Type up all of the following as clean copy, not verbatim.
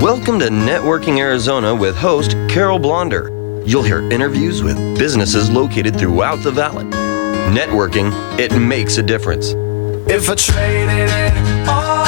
Welcome to Networking Arizona with host Carol Blonder. You'll hear interviews with businesses located throughout the valley. Networking, it makes a difference. If I traded it all.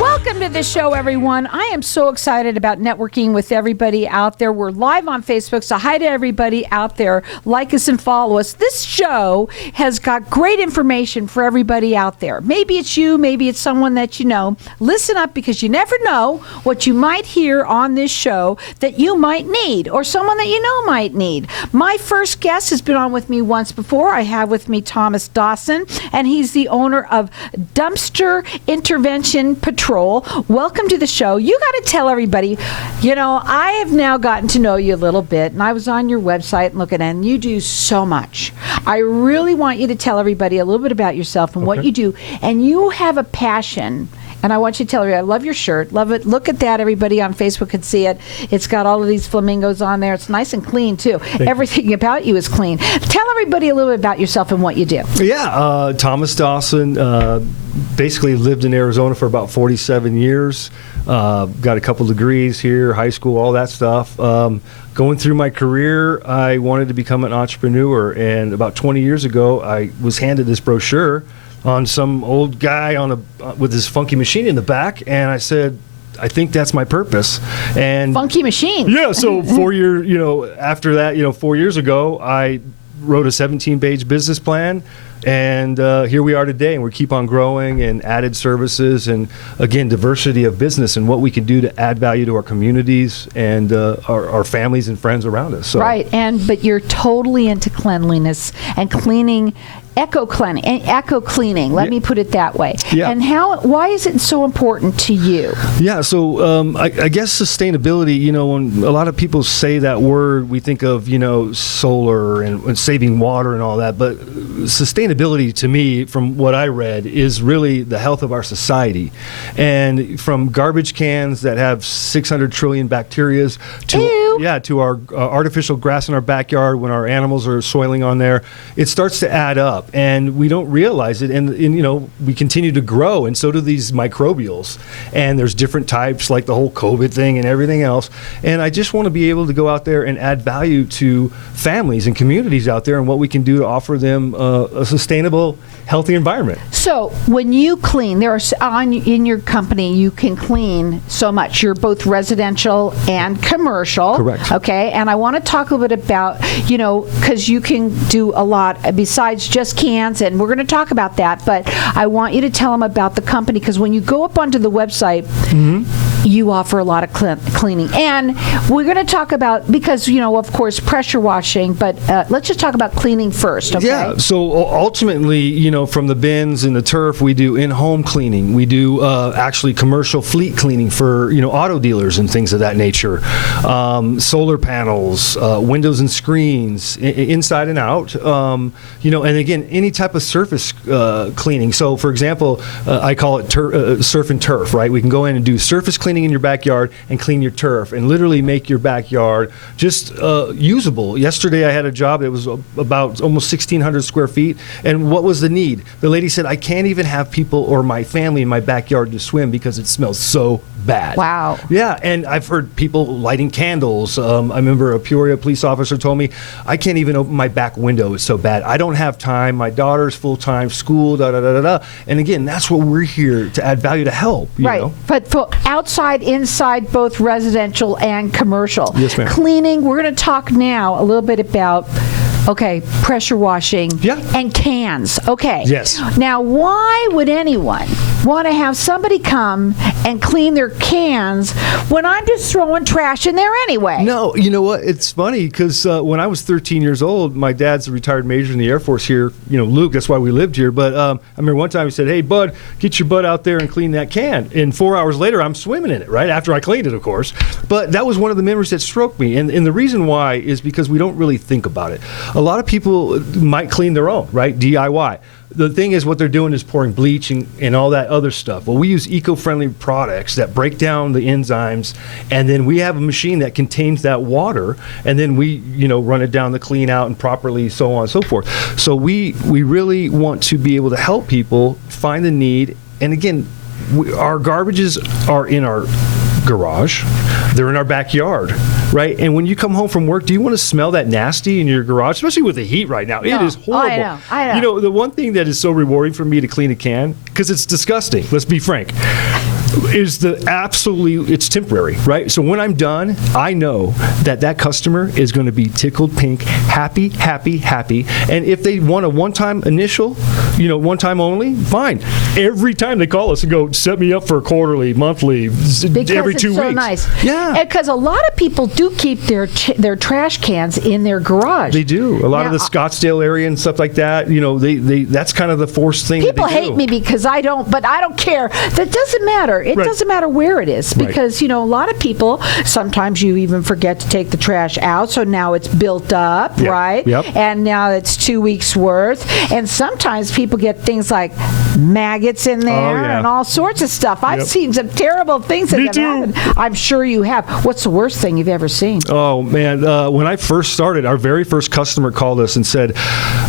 Welcome to the show, everyone. I am so excited about networking with everybody out there. We're live on Facebook, so hi to everybody out there. Like us and follow us. This show has got great information for everybody out there. Maybe it's you, maybe it's someone that you know. Listen up, because you never know what you might hear on this show that you might need, or someone that you know might need. My first guest has been on with me once before. I have with me Thomas Dawson, and he's the owner of Dumpster Intervention Patrol. Welcome to the show. You got to tell everybody, you know, I have now gotten to know you a little bit, and I was on your website and looking, and you do so much. I really want you to tell everybody a little bit about yourself and what you do. And you have a passion. And I want you to tell everybody, I love your shirt. Love it. Look at that. Everybody on Facebook can see it. It's got all of these flamingos on there. It's nice and clean, too. Everything about you is clean. Tell everybody a little bit about yourself and what you do. Yeah, Thomas Dawson, basically lived in Arizona for about 47 years. Got a couple degrees here, high school, all that stuff. Going through my career, I wanted to become an entrepreneur. And about 20 years ago, I was handed this brochure on some old guy with his funky machine in the back, and I said, I think that's my purpose. And funky machine. Yeah, so 4 years, after that, 4 years ago, I wrote a 17-page business plan, and here we are today, and we keep on growing and added services, and again, diversity of business and what we can do to add value to our communities and our families and friends around us. So. Right, but you're totally into cleanliness and cleaning. Eco cleaning. Let me put it that way. Yeah. And why is it so important to you? Yeah. So I guess sustainability. When a lot of people say that word, we think of solar and saving water and all that. But sustainability, to me, from what I read, is really the health of our society. And from garbage cans that have 600 trillion bacteria to our artificial grass in our backyard when our animals are soiling on there, it starts to add up. And we don't realize it, and we continue to grow, and so do these microbials. And there's different types, like the whole COVID thing and everything else. And I just want to be able to go out there and add value to families and communities out there, and what we can do to offer them a sustainable, healthy environment. So when you clean, in your company, you can clean so much. You're both residential and commercial. Correct. Okay, and I want to talk a little bit about, because you can do a lot besides just cans, and we're going to talk about that, but I want you to tell them about the company, because when you go up onto the website, you offer a lot of cleaning. And we're going to talk about, because, of course, pressure washing, but let's just talk about cleaning first, okay? Yeah, so ultimately, from the bins and the turf, we do in-home cleaning. We do actually commercial fleet cleaning for, auto dealers and things of that nature. Solar panels, windows and screens, inside and out, and again, any type of surface cleaning. So, for example, I call it surf and turf, right? We can go in and do surface cleaning in your backyard and clean your turf and literally make your backyard just usable. Yesterday, I had a job that was about almost 1,600 square feet, and what was the need? The lady said, I can't even have people or my family in my backyard to swim because it smells so bad. Wow. Yeah, and I've heard people lighting candles. I remember a Peoria police officer told me, I can't even open my back window, it's so bad. I don't have time. My daughter's full-time, school, da-da-da-da-da. And again, that's what we're here to add value, to help. You know? But for outside, inside, both residential and commercial. Yes, ma'am. Cleaning, we're going to talk now a little bit about pressure washing and cans. Okay. Yes. Now, why would anyone want to have somebody come and clean their cans when I'm just throwing trash in there anyway? No, you know what? It's funny because when I was 13 years old, my dad's a retired major in the Air Force here, Luke, that's why we lived here. But I remember one time he said, hey, bud, get your butt out there and clean that can. And 4 hours later, I'm swimming in it, right? After I cleaned it, of course. But that was one of the memories that struck me. And the reason why is because we don't really think about it. A lot of people might clean their own, right? DIY. The thing is, what they're doing is pouring bleach and all that other stuff. Well, we use eco-friendly products that break down the enzymes, and then we have a machine that contains that water, and then we, run it down the clean out and properly, so on and so forth. So we really want to be able to help people find the need, and again, our garbages are in our garage. They're in our backyard, right? And when you come home from work, do you want to smell that nasty in your garage, especially with the heat right now? No. It is horrible. I know. You know, the one thing that is so rewarding for me to clean a can, because it's disgusting, let's be frank, is it's temporary, right? So when I'm done, I know that customer is going to be tickled pink, happy. And if they want a one-time initial, one time only, fine. Every time they call us and go, set me up for a quarterly, monthly, every 2 weeks. So nice. Yeah. Because a lot of people do keep their trash cans in their garage. They do. A lot of the Scottsdale area and stuff like that, they that's kind of the forced thing. People that they hate do. me because I don't, but I don't care. That doesn't matter. It doesn't matter where it is because, a lot of people, sometimes you even forget to take the trash out. So now it's built up, right? Yep. And now it's 2 weeks worth. And sometimes people get things like maggots in there and all sorts of stuff. I've seen some terrible things that have happened. I'm sure you have. What's the worst thing you've ever seen? Oh, man. When I first started, our very first customer called us and said,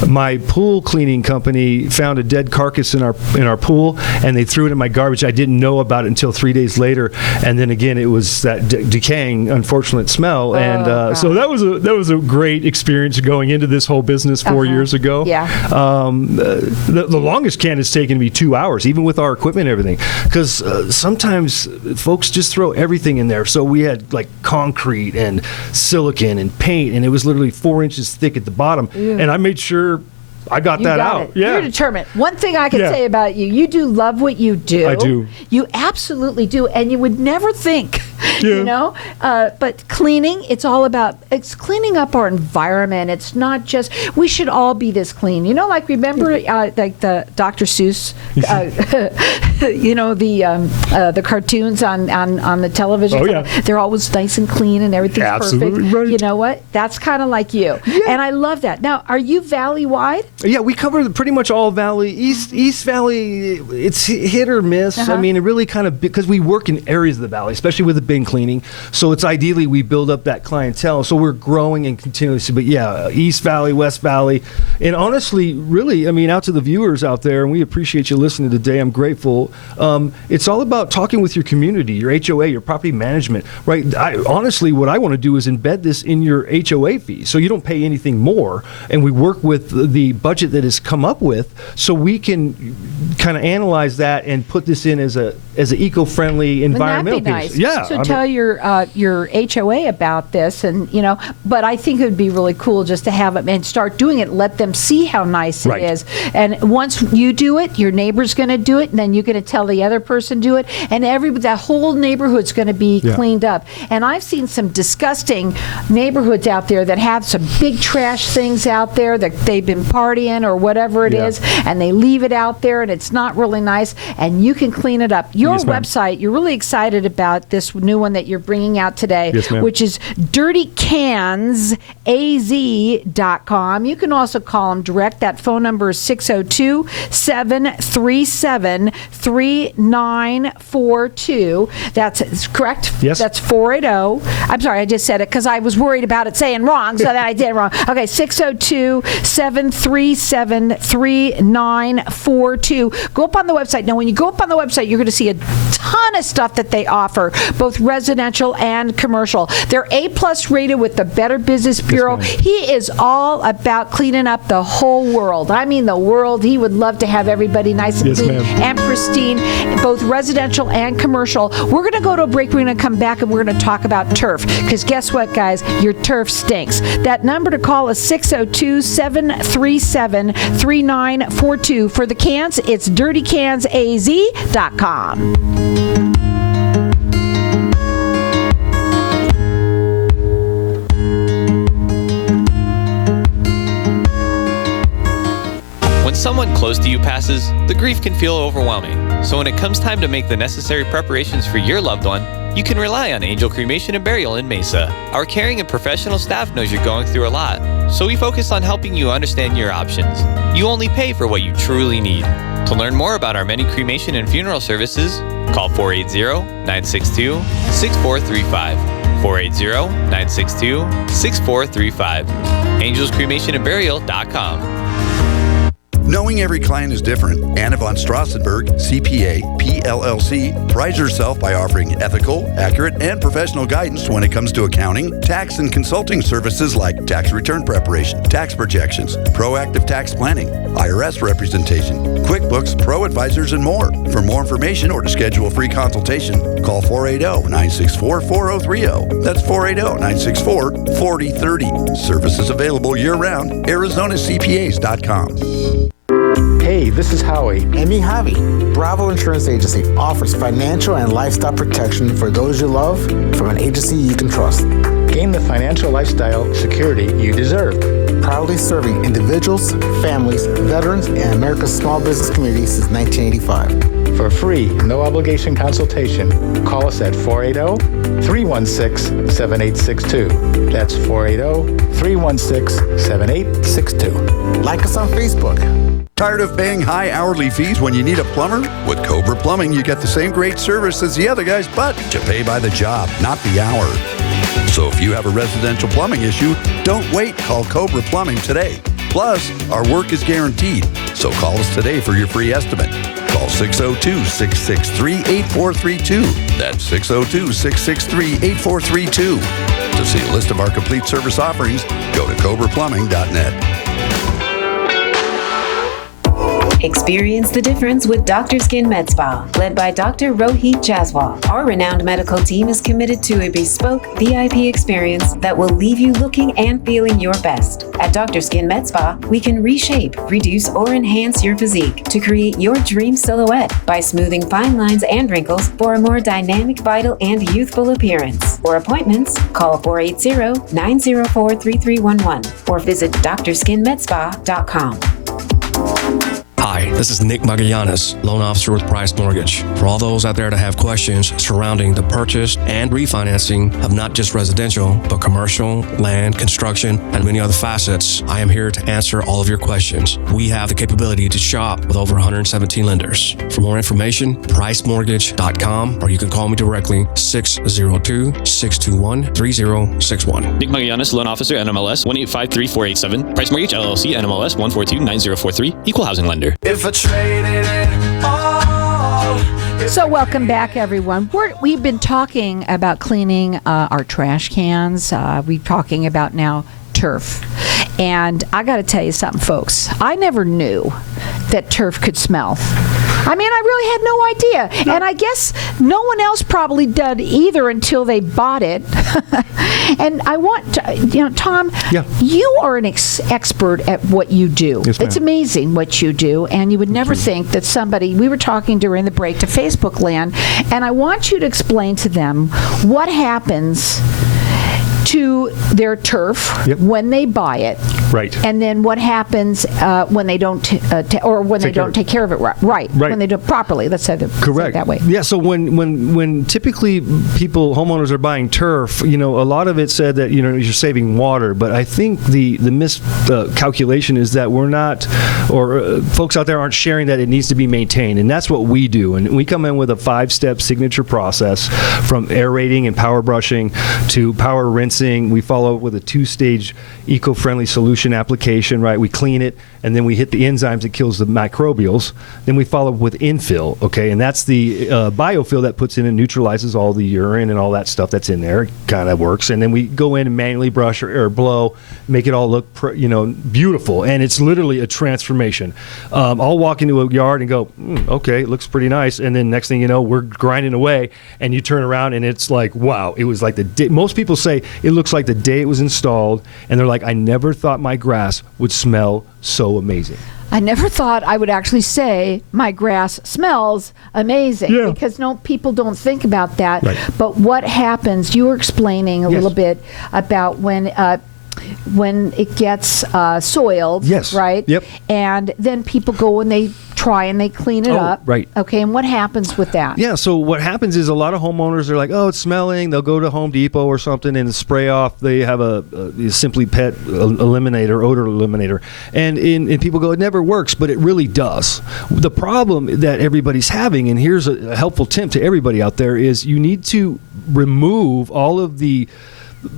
my pool cleaning company found a dead carcass in our pool, and they threw it in my garbage. I didn't know about it until 3 days later. And then again, it was that decaying, unfortunate smell. And so that was a great experience going into this whole business 4 years ago. Yeah. The longest can has taken me 2 hours, even with our equipment and everything, because sometimes folks just throw everything in there. So we had like concrete and silicon and paint, and it was literally 4 inches thick at the bottom. And I made sure I got that out. It. Yeah. You're determined. One thing I can say about you, you do love what you do. I do. You absolutely do. And you would never think, but cleaning, it's cleaning up our environment. It's not just, we should all be this clean. Like remember like the Dr. Seuss, the cartoons on the television. Oh, yeah. They're always nice and clean and everything's Absolutely perfect. right. You know what? That's kind of like you. Yeah. And I love that. Now, are you valley-wide? Yeah, we cover pretty much all Valley. East Valley, it's hit or miss. I mean, it really kind of, because we work in areas of the Valley, especially with the bin cleaning. So it's ideally we build up that clientele. So we're growing and continuously. But yeah, East Valley, West Valley. And honestly, really, I mean, out to the viewers out there, and we appreciate you listening today. I'm grateful. It's all about talking with your community, your HOA, your property management, right? Honestly, what I want to do is embed this in your HOA fee so you don't pay anything more. And we work with the budget that has come up with, so we can kind of analyze that and put this in as an eco-friendly environmental Wouldn't that be piece. nice? Yeah. So tell your HOA about this, and but I think it would be really cool just to have it and start doing it. Let them see how nice it is, and once you do it, your neighbor's going to do it, and then you're going to tell the other person do it, and that whole neighborhood's going to be cleaned up. And I've seen some disgusting neighborhoods out there that have some big trash things out there that they've been partying or whatever it is, and they leave it out there, and it's not really nice, and you can clean it up. Your website, you're really excited about this new one that you're bringing out today, which is dirtycansaz.com. You can also call them direct. That phone number is 602-737-3942. That's correct? Yes. That's 480. I'm sorry, I just said it because I was worried about it saying wrong, so that I did it wrong. Okay, 602-737-3942. Go up on the website. Now, when you go up on the website, you're going to see a ton of stuff that they offer, both residential and commercial. They're A+ rated with the Better Business Bureau. He is all about cleaning up the whole world. I mean the world. He would love to have everybody nice and clean and pristine, both residential and commercial. We're going to go to a break. We're going to come back and we're going to talk about turf, because guess what, guys? Your turf stinks. That number to call is 602-737-3942. For the cans, it's dirtycansaz.com. When someone close to you passes, the grief can feel overwhelming. So when it comes time to make the necessary preparations for your loved one, you can rely on Angel Cremation and Burial in Mesa. Our caring and professional staff knows you're going through a lot, so we focus on helping you understand your options. You only pay for what you truly need. To learn more about our many cremation and funeral services, call 480-962-6435. 480-962-6435. AngelsCremationandBurial.com. Knowing every client is different, Anna von Strassenberg, CPA, PLLC, prides herself by offering ethical, accurate, and professional guidance when it comes to accounting, tax, and consulting services like tax return preparation, tax projections, proactive tax planning, IRS representation, QuickBooks, Pro Advisors, and more. For more information or to schedule a free consultation, call 480-964-4030. That's 480-964-4030. Services available year-round. ArizonaCPAs.com. Hey, this is Howie. And me, Javi. Bravo Insurance Agency offers financial and lifestyle protection for those you love from an agency you can trust. Gain the financial lifestyle security you deserve. Proudly serving individuals, families, veterans, and America's small business community since 1985. For a free, no-obligation consultation, call us at 480-316-7862. That's 480-316-7862. Like us on Facebook. Tired of paying high hourly fees when you need a plumber? With Cobra Plumbing, you get the same great service as the other guys, but you pay by the job, not the hour. So if you have a residential plumbing issue, don't wait. Call Cobra Plumbing today. Plus, our work is guaranteed. So call us today for your free estimate. Call 602-663-8432. That's 602-663-8432. To see a list of our complete service offerings, go to cobraplumbing.net. Experience the difference with Dr. Skin Med Spa, led by Dr. Rohit Jaswal. Our renowned medical team is committed to a bespoke VIP experience that will leave you looking and feeling your best. At Dr. Skin Med Spa, we can reshape, reduce, or enhance your physique to create your dream silhouette by smoothing fine lines and wrinkles for a more dynamic, vital, and youthful appearance. For appointments, call 480-904-3311 or visit drskinmedspa.com. Hi, this is Nick Magallanes, loan officer with Price Mortgage. For all those out there that have questions surrounding the purchase and refinancing of not just residential, but commercial, land, construction, and many other facets, I am here to answer all of your questions. We have the capability to shop with over 117 lenders. For more information, pricemortgage.com, or you can call me directly, 602-621-3061. Nick Magallanes, loan officer, NMLS 1853487. Price Mortgage, LLC, NMLS 1429043. Equal housing lender. If I traded it all. So welcome back, everyone. We've been talking about cleaning our trash cans. We're talking about now turf. And I got to tell you something, folks. I never knew that turf could smell. I mean, I really had no idea. And I guess no one else probably did either until they bought it. And I want to, Tom, you are an expert at what you do. Yes, it's amazing what you do. And you would never think that somebody, we were talking during the break to Facebook Land, and I want you to explain to them what happens to their turf when they buy it, right? And then what happens when they don't, they don't take care of it right? When they do it properly. Let's say correct that way. Yeah. So when typically homeowners are buying turf, a lot of it said that you're saving water, but I think the miscalculation is that we're not, or folks out there aren't sharing that it needs to be maintained, and that's what we do. And we come in with a 5-step signature process from aerating and power brushing to power rinsing. We follow up with a 2-stage eco-friendly solution application, right? We clean it, and then we hit the enzymes that kills the microbials. Then we follow up with infill, okay? And that's the biofill that puts in and neutralizes all the urine and all that stuff that's in there. Kind of works. And then we go in and manually brush or blow, make it all look, beautiful. And it's literally a transformation. I'll walk into a yard and go, okay, it looks pretty nice. And then next thing you know, we're grinding away, and you turn around and it's like, wow, it was like the day. Most people say it looks like the day it was installed, and they're like, I never thought my grass would smell so amazing. I never thought I would actually say my grass smells amazing, because people don't think about that. Right. But what happens, you were explaining a little bit about when it gets soiled, right? Yep. And then people go and they try and they clean it up. Right. Okay, and what happens with that? Yeah, so what happens is a lot of homeowners are like, oh, it's smelling. They'll go to Home Depot or something and spray off. They have a Simply Pet eliminator, odor eliminator. And people go, it never works, but it really does. The problem that everybody's having, and here's a helpful tip to everybody out there, is you need to remove all of the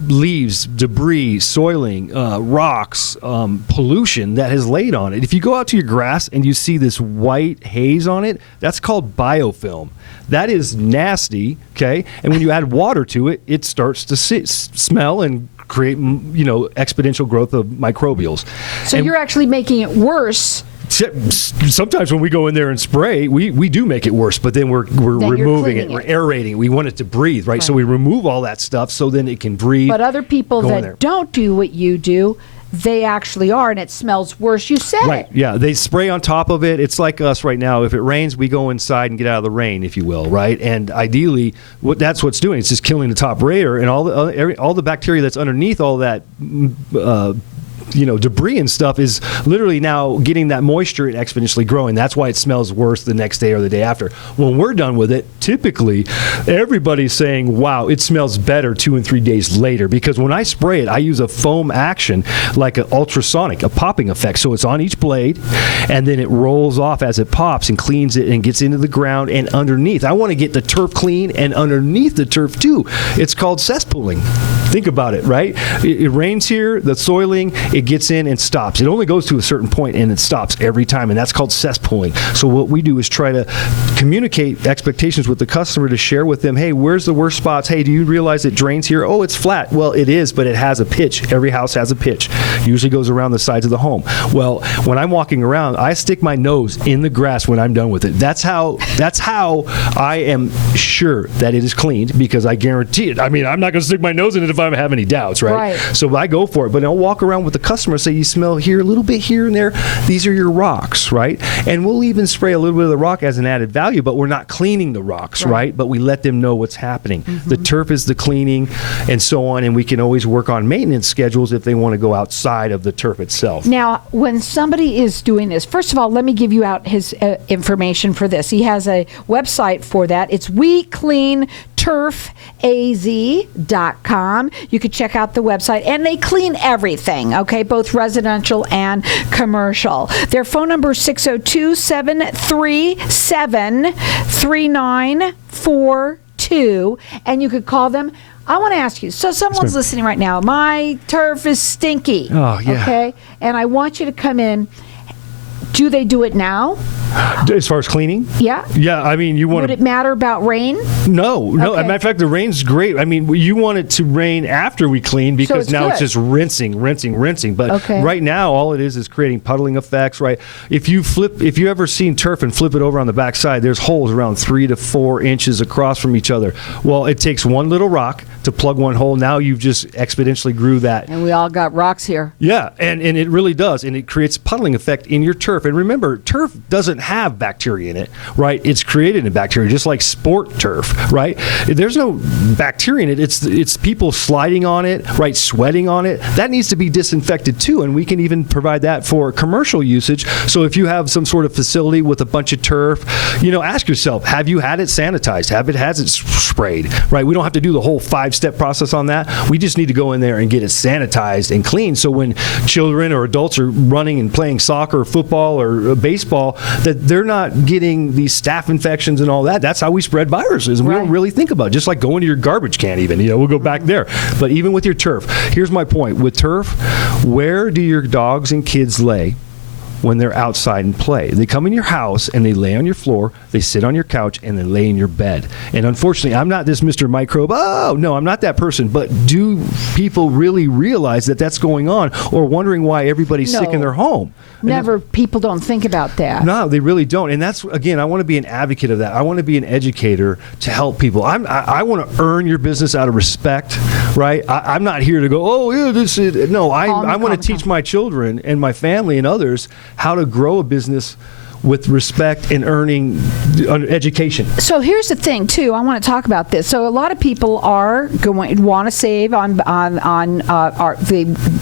leaves, debris, soiling, rocks, pollution that has laid on it. If you go out to your grass and you see this white haze on it, that's called biofilm. That is nasty, okay? And when you add water to it, it starts to smell and create, exponential growth of microbials. So you're actually making it worse. Sometimes when we go in there and spray, we do make it worse, but then we're removing it, we're aerating. We want it to breathe, right? So we remove all that stuff so then it can breathe. But other people that don't do what you do, they actually are, and it smells worse. You said right. it. Yeah, they spray on top of it. It's like us right now. If it rains, we go inside and get out of the rain, if you will, right? And ideally, that's what's doing. It's just killing the top layer, and all the bacteria that's underneath all that debris and stuff is literally now getting that moisture and exponentially growing. That's why it smells worse the next day or the day after. When we're done with it, typically everybody's saying, wow, it smells better 2 and 3 days later, because when I spray it, I use a foam action like an ultrasonic, a popping effect. So it's on each blade and then it rolls off as it pops and cleans it and gets into the ground and underneath. I want to get the turf clean and underneath the turf too. It's called cesspooling. Think about it, right? It rains here, the soiling, it gets in and stops. It only goes to a certain point and it stops every time, and that's called cesspooling. So what we do is try to communicate expectations with the customer to share with them, hey, where's the worst spots? Hey, do you realize it drains here? Oh, it's flat. Well, it is, but it has a pitch. Every house has a pitch. Usually goes around the sides of the home. Well, when I'm walking around, I stick my nose in the grass when I'm done with it. That's how I am sure that it is cleaned, because I guarantee it. I mean, I'm not going to stick my nose in it if I have any doubts, right? So I go for it, but I'll walk around with the customer and say, you smell here, a little bit here and there. These are your rocks, right? And we'll even spray a little bit of the rock as an added value, but we're not cleaning the rocks, right? But we let them know what's happening. Mm-hmm. The turf is the cleaning and so on, and we can always work on maintenance schedules if they want to go outside of the turf itself. Now, when somebody is doing this, first of all, let me give you out his information for this. He has a website for that. It's WeCleanTurfAZ.com. You could check out the website, and they clean everything, okay, both residential and commercial. Their phone number is 602-737-3942, and you could call them. I want to ask you, so someone's listening right now. My turf is stinky, okay, and I want you to come in. Do they do it now? As far as cleaning? Yeah. Yeah, I mean, you want Would it matter about rain? No. Okay. As a matter of fact, the rain's great. I mean, you want it to rain after we clean, because now it's just rinsing. But right now, all it is creating puddling effects, right? If you ever seen turf and flip it over on the backside, there's holes around 3 to 4 inches across from each other. Well, it takes one little rock to plug one hole. Now you've just exponentially grew that. And we all got rocks here. Yeah, and it really does. And it creates a puddling effect in your turf. And remember, turf doesn't have bacteria in it, right? It's created in bacteria, just like sport turf, right? There's no bacteria in it. It's people sliding on it, right? Sweating on it. That needs to be disinfected too, and we can even provide that for commercial usage. So if you have some sort of facility with a bunch of turf, ask yourself, have you had it sanitized? Has it sprayed, right? We don't have to do the whole 5-step process on that. We just need to go in there and get it sanitized and clean, so when children or adults are running and playing soccer or football or baseball, that they're not getting these staph infections and all that. That's how we spread viruses, and we don't really think about it. Just like going to your garbage can even, we'll go back there. But even with your turf, here's my point. With turf, where do your dogs and kids lay when they're outside and play? They come in your house and they lay on your floor, they sit on your couch, and they lay in your bed. And unfortunately, I'm not this Mr. Microbe. Oh, no, I'm not that person. But do people really realize that that's going on, or wondering why everybody's sick in their home? Never. People don't think about that. No, they really don't. And that's, again, I want to be an advocate of that. I want to be an educator to help people. I want to earn your business out of respect, right? I'm not here to go, oh, yeah, this is. No, I want to teach my children and my family and others how to grow a business with respect and earning education. So here's the thing, too. I want to talk about this. So a lot of people want to save on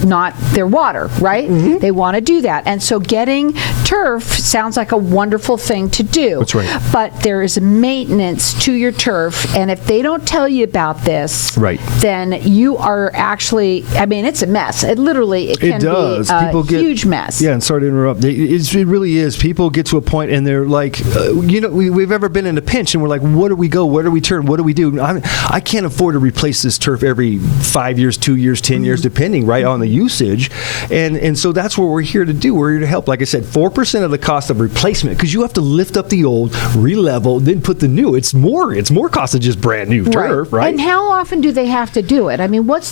not their water, right? Mm-hmm. They want to do that, and so getting turf sounds like a wonderful thing to do. That's right. But there is maintenance to your turf, and if they don't tell you about this, then you are actually. I mean, it's a mess. It can be a huge mess. Yeah, and sorry to interrupt. It really is. People get to a point and they're like, we've ever been in a pinch and we're like, where do we go? Where do we turn? What do we do? I can't afford to replace this turf every 5 years, 2 years, 10 years, depending, right, on the usage. And so that's what we're here to do. We're here to help. Like I said, 4% of the cost of replacement, because you have to lift up the old, re-level, then put the new. It's more cost than just brand new turf, right? And how often do they have to do it? I mean, what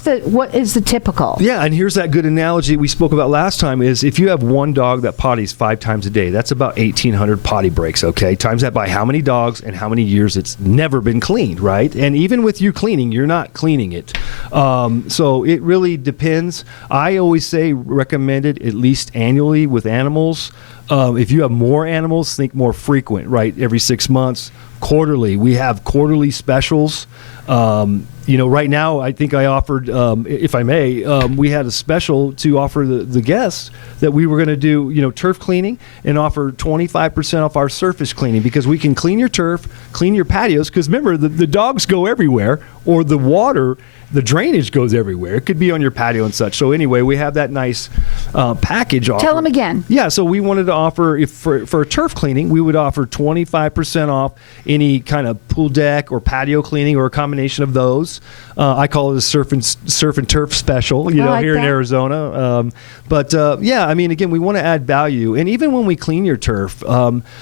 is the typical? Yeah, and here's that good analogy we spoke about last time is if you have one dog that potties 5 times a day, that's about 1,800 potty breaks, okay? Times that by how many dogs and how many years it's never been cleaned, right? And even with you cleaning, you're not cleaning it. So it really depends. I always say recommend it at least annually with animals. If you have more animals, think more frequent, right? Every 6 months, quarterly. We have quarterly specials. Right now, I think I offered, if I may, we had a special to offer the guests that we were going to do, turf cleaning and offer 25% off our surface cleaning because we can clean your turf, clean your patios. Because remember, the dogs go everywhere, or the water, the drainage goes everywhere. It could be on your patio and such. So anyway, we have that nice package offer. Tell them again. Yeah, so we wanted to offer, for turf cleaning, we would offer 25% off any kind of pool deck or patio cleaning or a combination of those. I call it a surf and turf special, here in Arizona. Again, we want to add value. And even when we clean your turf,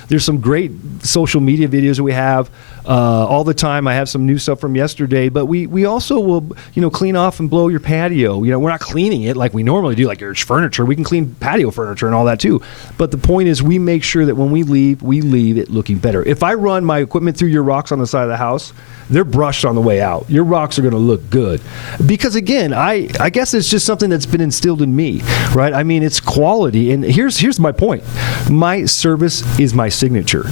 there's some great social media videos that we have all the time. I have some new stuff from yesterday, but we also will, clean off and blow your patio. We're not cleaning it like we normally do, like your furniture. We can clean patio furniture and all that too. But the point is we make sure that when we leave it looking better. If I run my equipment through your rocks on the side of the house, they're brushed on the way out. Your rocks are going to look good. Because again, I guess it's just something that's been instilled in me, right? I mean, it's quality. And here's my point. My service is my signature.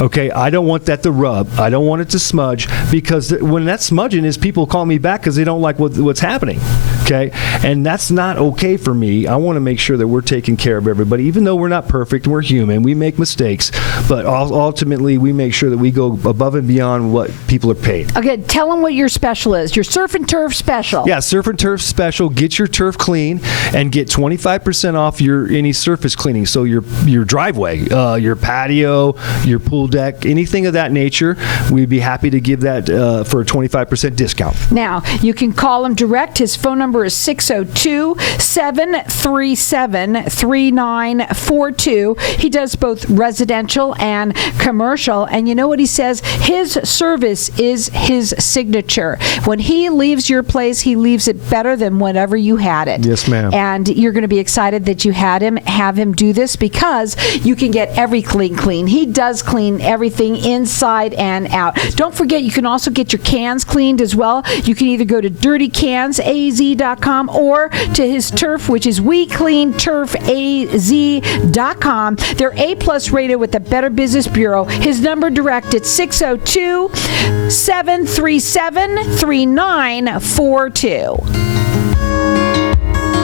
Okay, I don't want that to rub. I don't want it to smudge, because when that smudging is, people call me back because they don't like what's happening. Okay, and that's not okay for me. I want to make sure that we're taking care of everybody, even though we're not perfect. We're human. We make mistakes, but ultimately we make sure that we go above and beyond what people are paid. Okay, tell them what your special is. Your surf and turf special. Yeah, surf and turf special. Get your turf clean and get 25% off any surface cleaning. So your driveway, your patio, your pool deck, anything of that nature, we'd be happy to give that for a 25% discount. Now, you can call him direct. His phone number is 602-737-3942. He does both residential and commercial. And you know what he says? His service is his signature. When he leaves your place, he leaves it better than whenever you had it. Yes, ma'am. And you're going to be excited that you have him do this, because you can get every clean. He does clean everything inside and out. Don't forget, you can also get your cans cleaned as well. You can either go to dirtycansaz.com or to his turf, which is WeCleanTurfAZ.com. They're A+ rated with the Better Business Bureau. His number direct at 602-737-3942.